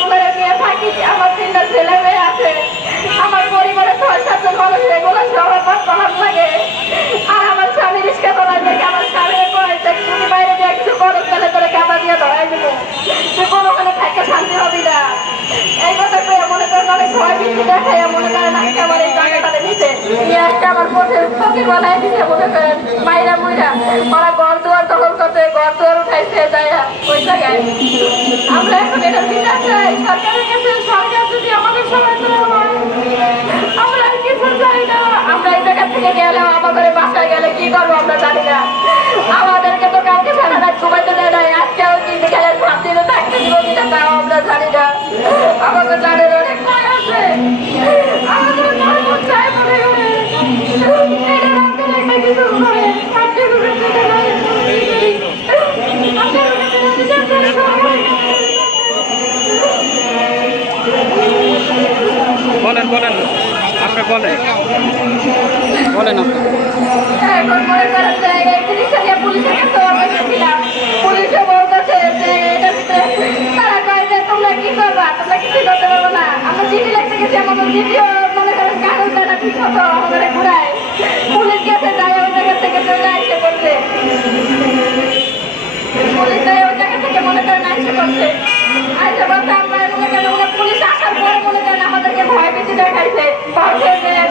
ছোট আমি নিয়ে থাকি আমার তিনটা ছেলে মেয়ে আছে। আমার পরিবারে ছয় সাতজন মানুষ এগুলো সবার পর ভালো লাগে। আর আমার স্বামী রিস্কা তোলায় দেখে আমার স্বামী কয় তুমি বাইরে দিয়ে কিছু করো তাহলে তোরে কামা দিয়ে ধরাই দেবো। তুই কোনোখানে থাকে শান্তি হবি না। এই কথা কয়ে মনে করেন অনেক ভয় ভীতি দেখায় মনে করেন আজকে আমার এই জায়গাটাতে নিচে। নিয়ে আজকে আমার পথের ফকির বানায় দিছে মনে করেন। মাইরা মুইরা ওরা ঘর দুয়ার দখল করতে, ঘর আমরা এখন আমাদের সহায়তা হয় না। থেকে গেলেও আমাদের বাসায় গেলে কি করব আমরা জানি না। আমাদেরকে তো কাউকে সারা রাত ঘুমাইতে দেয় নাই, আজকেও গেলে আমরা জানি না। আমাদের জানের অনেক ভয় আছে। আমাদের তোমরা কিছুই করতে পারবে না। আমরা চিঠি লিখতে গেছি, আমাদের চিঠিও করেন কাগজটা না ঠিক মতো আমাদের ঘুরায়। পুলিশ গেছে, যায় ওই জায়গা থেকে চলে এসে বলছে। পুলিশ যায় ওই জায়গা থেকে মনে করেন আইসে করছে। আইসে বলছে, Amen.